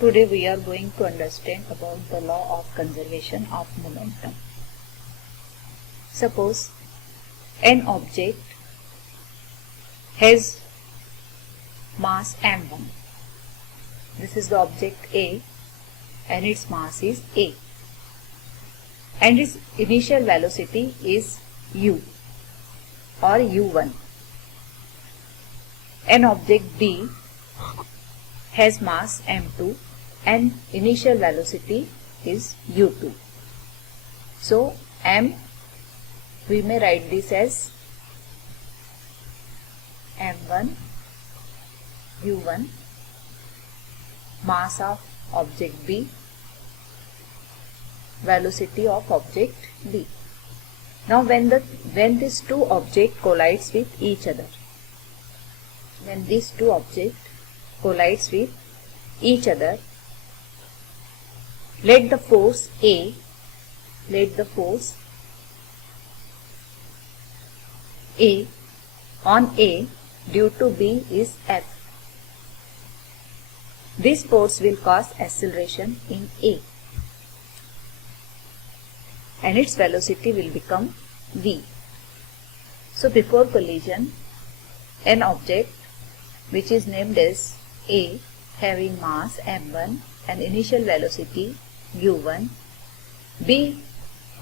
Today we are going to understand about the law of conservation of momentum. Suppose an object has mass m1. This is the object A and its mass is A, and its initial velocity is u or u1. An object B has mass m2 and initial velocity is u2. So m, we may write this as m1 u1, mass of object B, velocity of object B. Now when these two objects collides with each other, when these two objects collides with each other, let the force A on A due to B is F. This force will cause acceleration in A and its velocity will become V. So before collision, an object which is named as A having mass m1 and initial velocity u1, B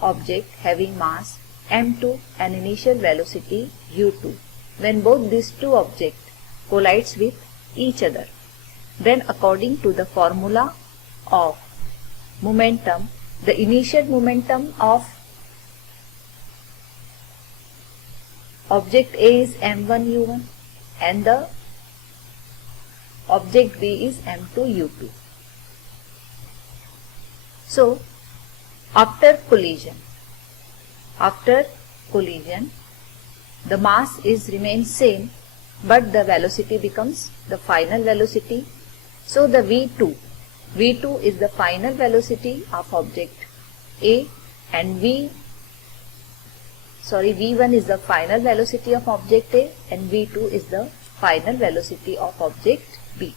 object having mass m2 and initial velocity u2. When both these two objects collides with each other, then according to the formula of momentum, the initial momentum of object A is m1 u1 and the object B is m2 u2. So after collision, the mass remains same, but the velocity becomes the final velocity. So the V2 is the final velocity of object A, and V1 is the final velocity of object A, and V2 is the final velocity of object B.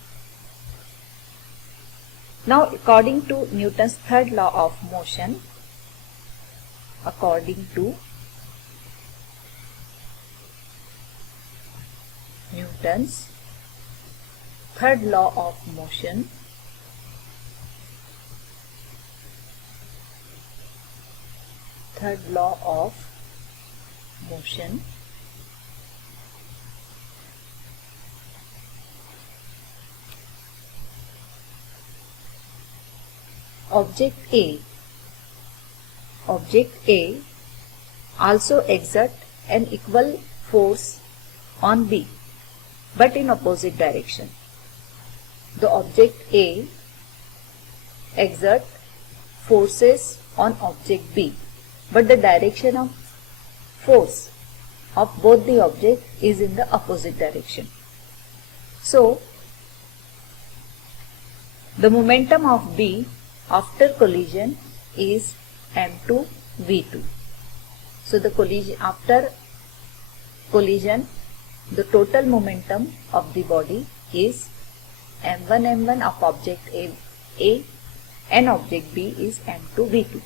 Now according to Newton's third law of motion, object A also exert an equal force on B, but in opposite direction. The object A exert forces on object B, but the direction of force of both the object is in the opposite direction. So the momentum of B after collision is m2 v2. So after collision, the total momentum of the body is m1 of object A and object B is m2 v2.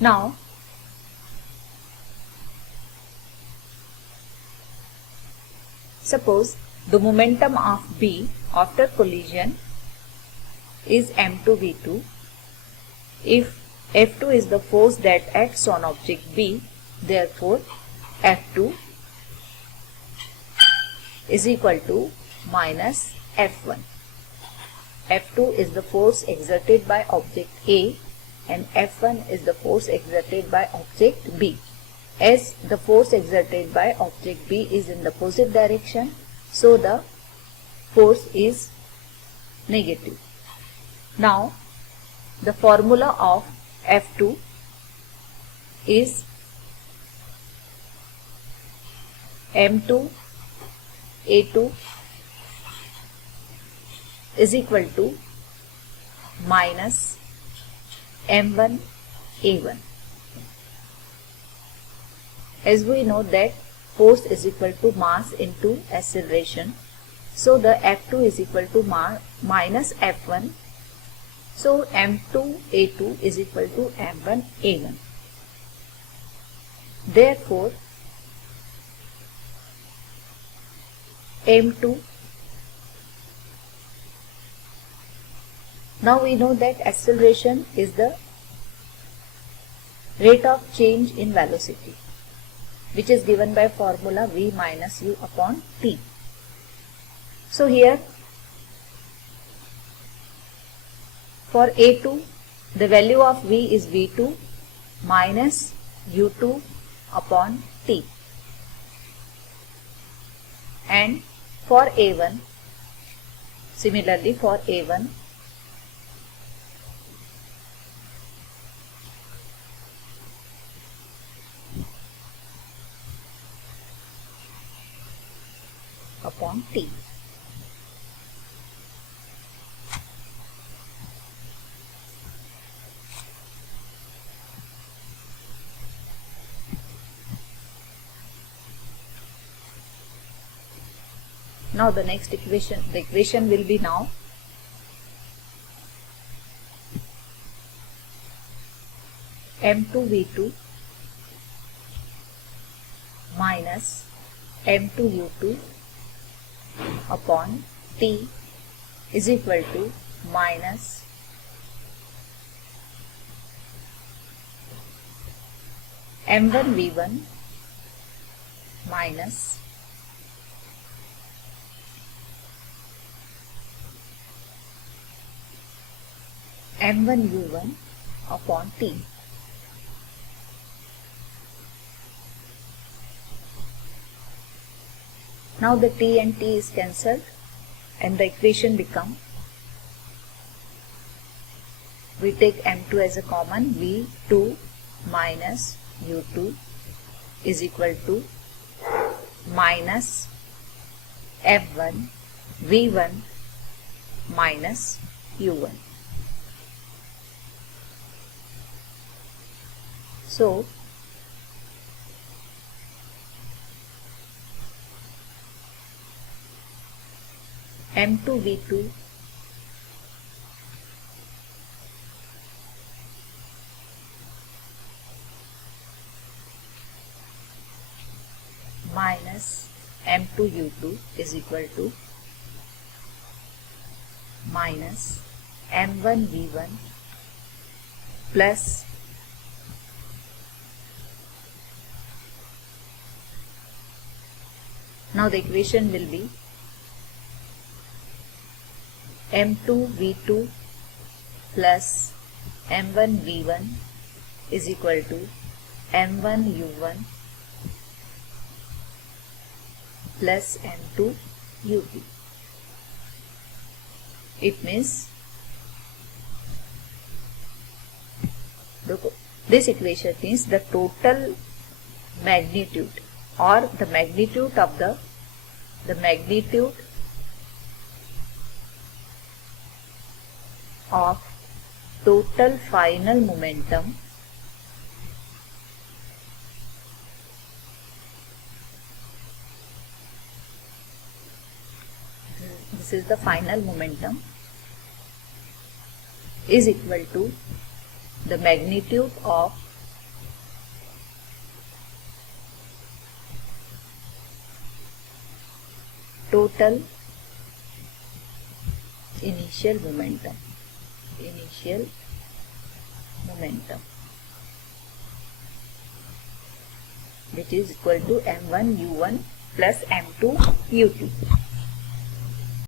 Now suppose the momentum of B after collision is m2 v2. If F2 is the force that acts on object B, therefore F2 is equal to minus F1. F2 is the force exerted by object A and F1 is the force exerted by object B. As the force exerted by object B is in the opposite direction, so the force is negative. Now the formula of F2 is m2 a2 is equal to minus m1 a1. As we know that force is equal to mass into acceleration, So the F2 is equal to minus F1. So M2A2 is equal to M1A1. Therefore, M2. Now we know that acceleration is the rate of change in velocity, which is given by formula v minus u upon t. So here for A2, the value of v is v2 minus u2 upon t. And for A1, similarly for A1, upon t. Now the next equation, the equation will be now M2V2 minus M2U2 upon T is equal to minus M1V1 minus M1U1 upon T. Now the T and T is cancelled and the equation become, we take M2 as a common, V2 minus U2 is equal to minus F1 V1 minus U1. So M2V2 minus M2U2 is equal to minus M1V1 plus now the equation will be M2V2 plus M1V1 is equal to M1U1 plus M2U2. It means this equation means the total magnitude or the magnitude of the magnitude of total final momentum this is the final momentum is equal to the magnitude of total initial momentum which is equal to M1U1 plus M2U2.